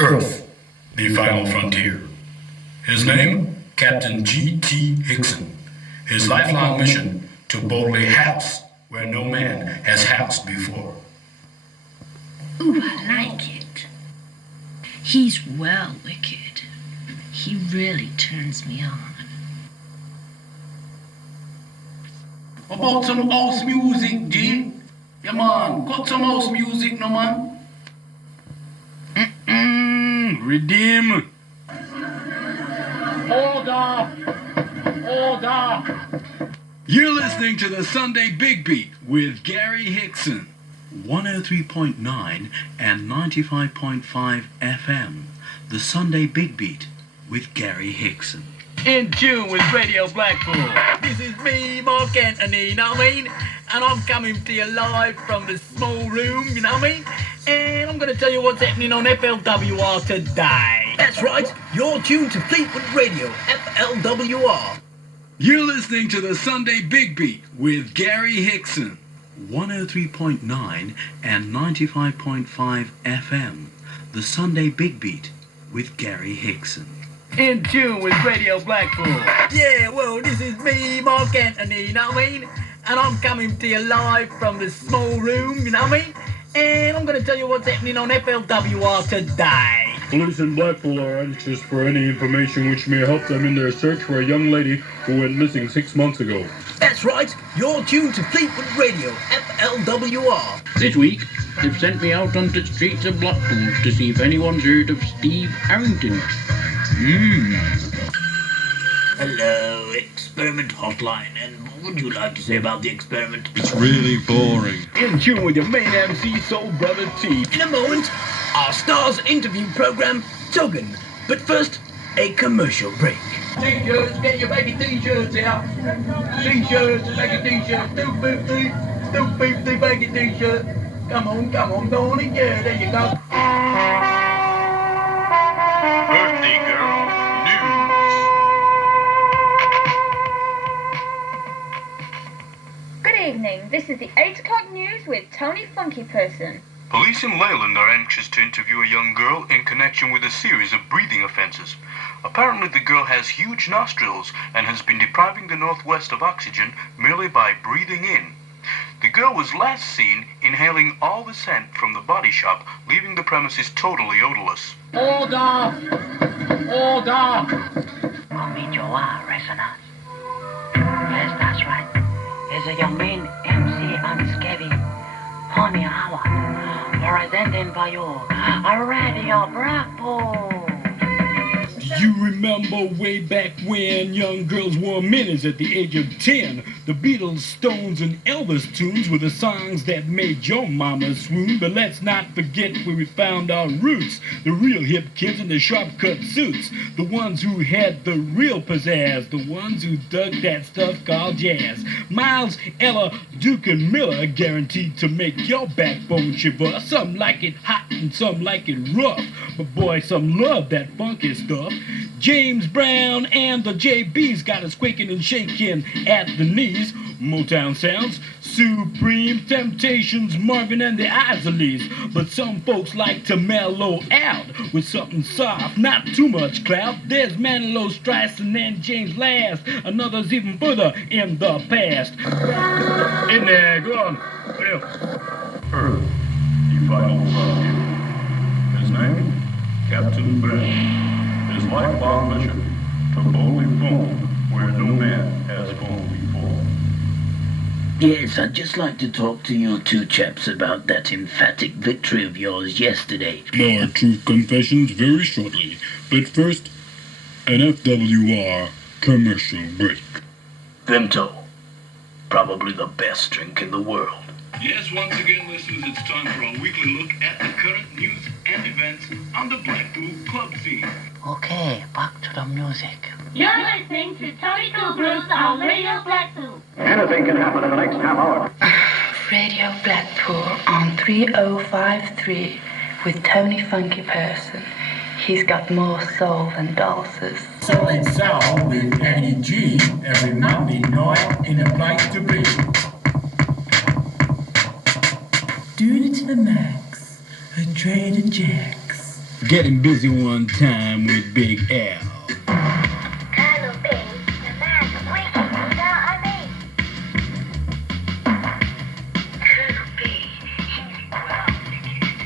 Earth, the final frontier. His name, Captain G.T. Hickson. His lifelong mission, to boldly house where no man has housed before. Ooh, I like it. He's well wicked. He really turns me on. About some house music, G? Yeah, man. Got some house music, no, man? Redeem. Order! Order! You're listening to the Sunday Big Beat with Gary Hickson. 103.9 and 95.5 FM. The Sunday Big Beat with Gary Hickson. In tune with Radio Blackpool. This is me, Mark Anthony, you know what I mean? And I'm coming to you live from the small room, you know what I mean? And I'm going to tell you what's happening on FLWR today. That's right, you're tuned to Fleetwood Radio, FLWR. You're listening to the Sunday Big Beat with Gary Hickson. 103.9 and 95.5 FM. The Sunday Big Beat with Gary Hickson. In tune with Radio Blackpool. Yeah, well, this is me, Mark Anthony, you know what I mean? And I'm coming to you live from the small room, you know what I mean? And I'm going to tell you what's happening on FLWR today. Police in Blackpool are anxious for any information which may help them in their search for a young lady who went missing 6 months ago. That's right, you're tuned to Fleetwood Radio, FLWR. This week, they've sent me out onto the streets of Blackpool to see if anyone's heard of Steve Harrington. Hello, Experiment Hotline, and what would you like to say about the experiment? It's really boring. In tune with your main MC, Soul Brother T. In a moment, our stars interview program, Togan. But first, a commercial break. T-shirts, get your baggy t-shirts out. T-shirts, baggy t-shirts, 250, 250 baggy t-shirt. Come on, go on in, yeah, there you go. Birthday girl news. Good evening, this is the 8 o'clock news with Tony Funky Person. Police in Leyland are anxious to interview a young girl in connection with a series of breathing offenses. Apparently the girl has huge nostrils and has been depriving the Northwest of oxygen merely by breathing in. The girl was last seen inhaling all the scent from the body shop, leaving the premises totally odorless. Order! Order! Konnichiwa, listeners. Yes, that's right. There's a young man, MC Unscabby, Honey Hour, presenting for you, a Radio Blackpool. You remember way back when young girls wore minis at the age of 10? The Beatles, Stones, and Elvis tunes were the songs that made your mama swoon. But let's not forget where we found our roots. The real hip kids in the sharp-cut suits. The ones who had the real pizzazz. The ones who dug that stuff called jazz. Miles, Ella, Duke, and Miller guaranteed to make your backbone shiver. Some like it hot and some like it rough. But boy, some love that funky stuff. James Brown and the JBs got us quaking and shaking at the knees. Motown sounds, Supreme, Temptations, Marvin and the Isleys. But some folks like to mellow out with something soft, not too much clout. There's Manilow, Streisand, and James Last. Another's even further in the past. In there, go on. Earth, the final frontier. His name, Captain Brown. His lifelong mission, to boldly phone where no man has phoned before. Yes, I'd just like to talk to you two chaps about that emphatic victory of yours yesterday. More truth confessions very shortly. But first, an FWR commercial break. Vimto, probably the best drink in the world. Yes, once again, listeners, it's time for a weekly look at the current news and events on the Blackpool club scene. Okay, back to the music. You're listening to Tony Cougars on Radio Blackpool. Anything can happen in the next half hour. Radio Blackpool on 3053 with Tony Funky Person. He's got more soul than dulces. Solid Soul with Eddie G every Monday night in a place to be. Doing it to the max, a Trader Jack's. Getting busy one time with Big Al. Hello, babe. The man's waiting. Now I mean. Could be. He's well wicked.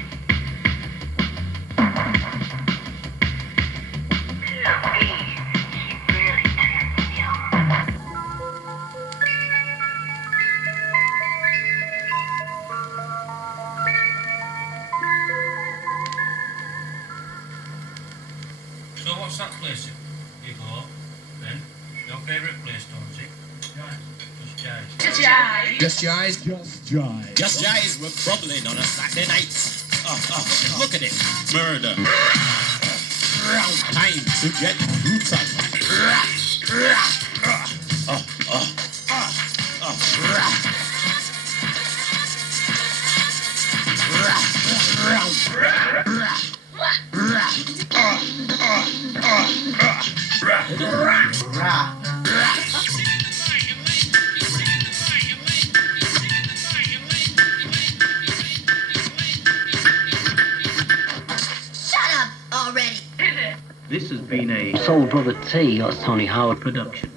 Could be. He really turns me on. So what's that place you go then? Your favourite place, Tonesy? Just Jive. Just your eyes. Just Jive. Just Guys were bubbling on a Saturday night. Look at it. Murder. Time to get brutal. Shut up already. This has been a Soul Brother T, that's Tony Howard production.